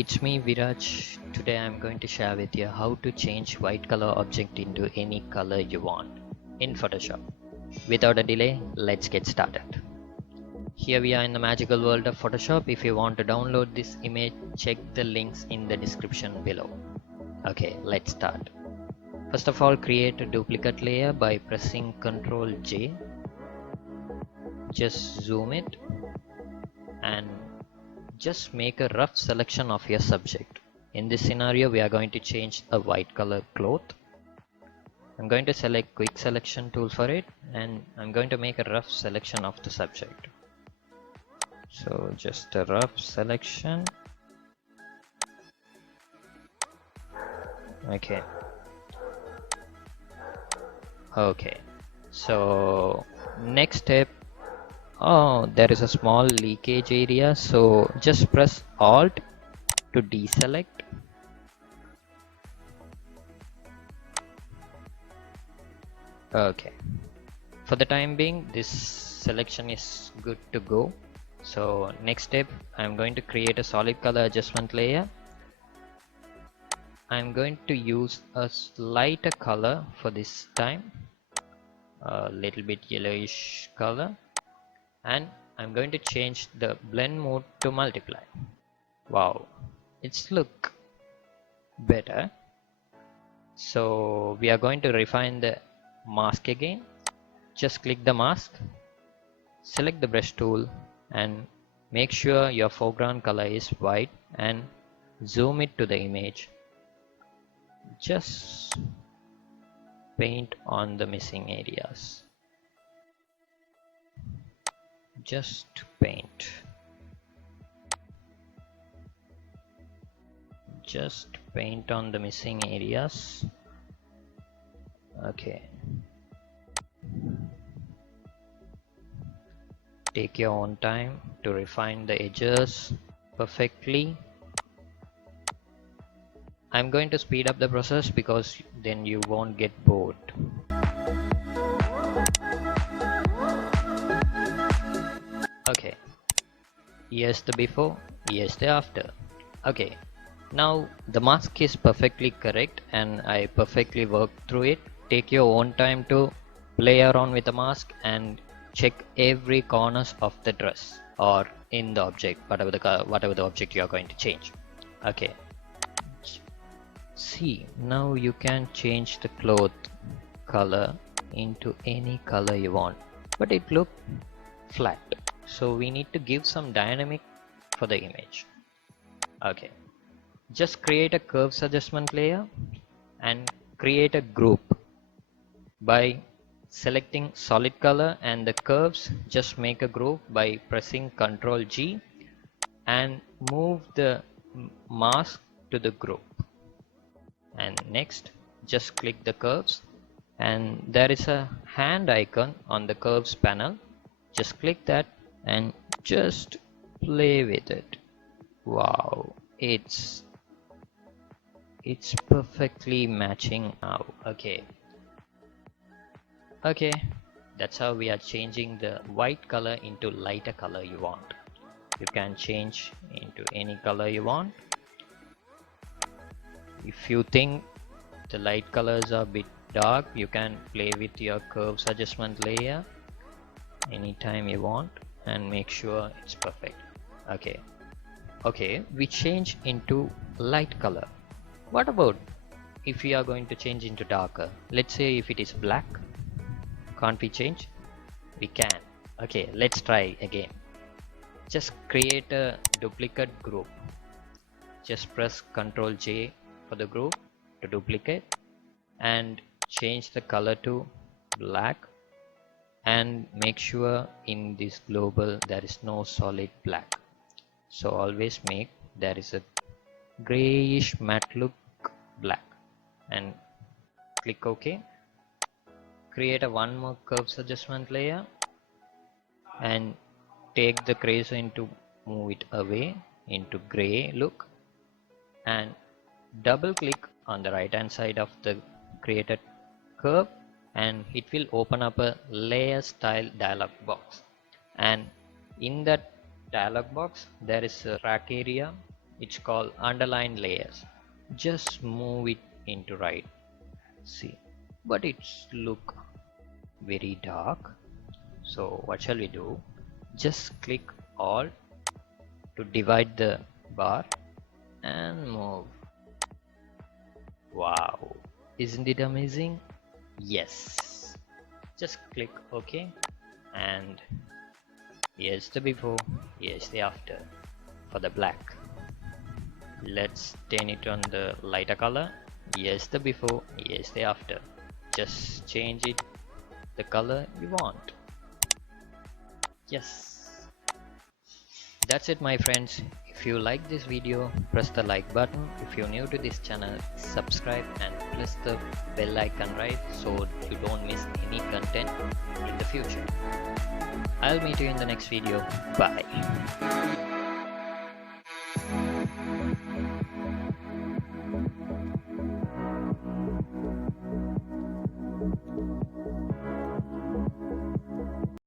It's me Viraj. Today I'm going to share with you how to change white color object into any color you want in Photoshop. Without a delay, let's get started. Here we are in the magical world of Photoshop. If you want to download this image, check the links in the description below. Okay, let's start. First of all, create a duplicate layer by pressing Ctrl J. Just zoom it and just make a rough selection of your subject. In this scenario, we are going to change a white color cloth. I'm going to select quick selection tool for it, and I'm going to make a rough selection of the subject. So just a rough selection. Okay. So next step, there is a small leakage area, so just press Alt to deselect. Okay, for the time being this selection is good to go. So next step, I'm going to create a solid color adjustment layer. I'm going to use a lighter color for this time, a little bit yellowish color, and I'm going to change the blend mode to multiply. Wow, it's look better. So we are going to refine the mask again. Just click the mask, select the brush tool, and make sure your foreground color is white and zoom it to the image. Just paint on the missing areas. Just paint. Just paint on the missing areas. Okay. Take your own time to refine the edges perfectly. I'm going to speed up the process because then you won't get bored. Okay, here's the before, here's the after. Okay, now the mask is perfectly correct and I perfectly worked through it. Take your own time to play around with the mask and check every corners of the dress or in the object, whatever the object you are going to change. Okay, see, now you can change the cloth color into any color you want, but it look flat, so we need to give some dynamic for the image. Okay, just create a curves adjustment layer and create a group by selecting solid color, and the curves, just make a group by pressing Ctrl G and move the mask to the group. And next, just click the curves, and there is a hand icon on the curves panel. Just click that and just play with it. Wow, it's perfectly matching now. Okay, that's how we are changing the white color into lighter color you want. You can change into any color you want. If you think the light colors are a bit dark, you can play with your curves adjustment layer anytime you want and make sure it's perfect. Okay, we change into light color. What about if we are going to change into darker? Let's say if it is black, can't we change? We can. Okay, let's try again. Just create a duplicate group. Just press Ctrl J for the group to duplicate and change the color to black, and make sure in this global there is no solid black. So always make there is a grayish matte look black and click OK. Create a one more curves adjustment layer and take the gradient to move it away into gray look, and double click on the right hand side of the created curve, and it will open up a layer style dialog box, and in that dialog box there is a track area. It's called underline layers. Just move it into right. See, but it's look very dark. So what shall we do? Just click Alt to divide the bar and move. Wow, isn't it amazing? Yes. Just click OK, and here's the before, here's the after for the black. Let's turn it on the lighter color. Here's the before, here's the after. Just change it the color you want. Yes, that's it my friends. If you like this video, press the like button. If you're new to this channel, subscribe and press the bell icon right so you don't miss any content in the future. I'll meet you in the next video. Bye.